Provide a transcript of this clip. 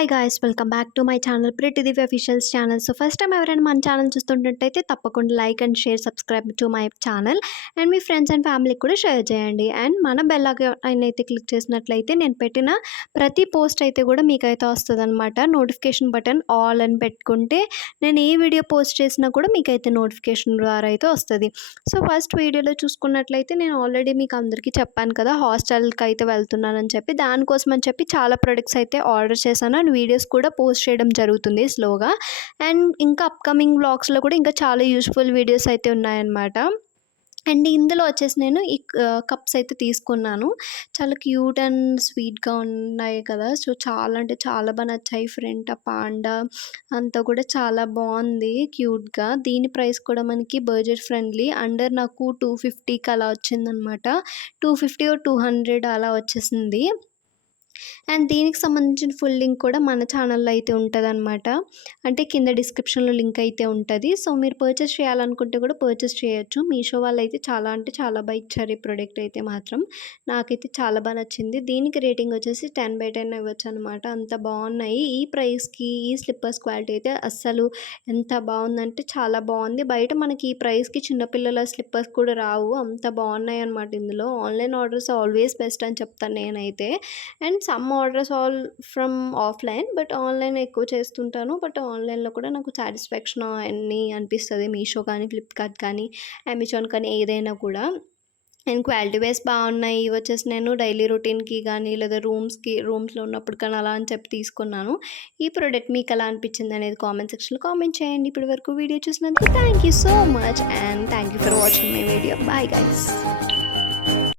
Hi guys, welcome back to my channel pretty Divya officials channel. So first time ఎవరైనా మన channel చూస్తుంటే తప్పకుండా like and share, subscribe to my channel and me friends and ఫ్యామిలీకి కూడా share చేయండి. And మన bell icon అయితే click చేసినట్లయితే నేను పెట్టిన ప్రతి పోస్ట్ అయితే కూడా మీకైతే వస్తుంది అనమాట. నోటిఫికేషన్ బటన్ ఆల్ అని పెట్టుకుంటే నేను ఏ వీడియో పోస్ట్ చేసినా కూడా మీకైతే నోటిఫికేషన్ ద్వారా అయితే వస్తుంది. సో ఫస్ట్ వీడియోలో చూసుకున్నట్లయితే నేను ఆల్రెడీ మీకు అందరికీ చెప్పాను కదా, హాస్టల్కి అయితే వెళ్తున్నానని చెప్పి. దానికోసం అని చెప్పి చాలా ప్రొడక్ట్స్ అయితే ఆర్డర్ చేశాను అండ్ వీడియోస్ కూడా పోస్ట్ చేయడం జరుగుతుంది స్లోగా. అండ్ ఇంకా అప్కమింగ్ వ్లాగ్స్లో కూడా ఇంకా చాలా యూస్ఫుల్ వీడియోస్ అయితే ఉన్నాయన్నమాట. అండ్ ఇందులో వచ్చేసి నేను ఈ కప్స్ అయితే తీసుకున్నాను. చాలా క్యూట్ అండ్ స్వీట్గా ఉన్నాయి కదా. సో చాలా అంటే చాలా బాగా నచ్చాయి. ఫ్రంట్ ఆ పాండా అంతా కూడా చాలా బాగుంది క్యూట్గా. దీని ప్రైస్ కూడా మనకి బడ్జెట్ ఫ్రెండ్లీ, అండర్ నాకు 250కి అలా వచ్చిందనమాట. 250 or 200 అలా వచ్చేసింది. అండ్ దీనికి సంబంధించిన ఫుల్ లింక్ కూడా మన ఛానల్లో అయితే ఉంటుందన్నమాట. అంటే కింద డిస్క్రిప్షన్లో లింక్ అయితే ఉంటుంది. సో మీరు పర్చేస్ చేయాలనుకుంటే కూడా పర్చేస్ చేయొచ్చు. మీషో వాళ్ళు అయితే చాలా అంటే చాలా బాగా ఇచ్చారు ఈ ప్రోడక్ట్ అయితే మాత్రం. నాకైతే చాలా బాగా నచ్చింది. దీనికి రేటింగ్ వచ్చేసి 10/10 ఇవ్వచ్చు అనమాట. అంత బాగున్నాయి. ఈ ప్రైస్కి ఈ స్లిప్పర్స్ క్వాలిటీ అయితే అస్సలు ఎంత బాగుందంటే చాలా బాగుంది. బయట మనకి ఈ ప్రైస్కి చిన్నపిల్లల స్లిప్పర్స్ కూడా రావు, అంత బాగున్నాయి అనమాట. ఇందులో ఆన్లైన్ ఆర్డర్స్ ఆల్వేస్ బెస్ట్ అని చెప్తాను నేనైతే. And some orders all from offline, but online ఎక్కువ చేస్తుంటాను. బట్ ఆన్లైన్లో కూడా నాకు సాటిస్ఫాక్షన్ అన్నీ అనిపిస్తుంది. మీషో కానీ, ఫ్లిప్కార్ట్ కానీ, అమెజాన్ కానీ, ఏదైనా కూడా. అండ్ క్వాలిటీ వైస్ బాగున్నాయి. ఇవి వచ్చేసి నేను డైలీ రొటీన్కి కానీ లేదా రూమ్స్లో ఉన్నప్పుడు కానీ అలా అని చెప్పి తీసుకున్నాను. ఈ ప్రోడక్ట్ మీకు ఎలా అనిపించింది అనేది కామెంట్ సెక్షన్లో కామెంట్ చేయండి. ఇప్పటి వరకు వీడియో చూసినందుకు thank you so much and thank you for watching my video. Bye guys.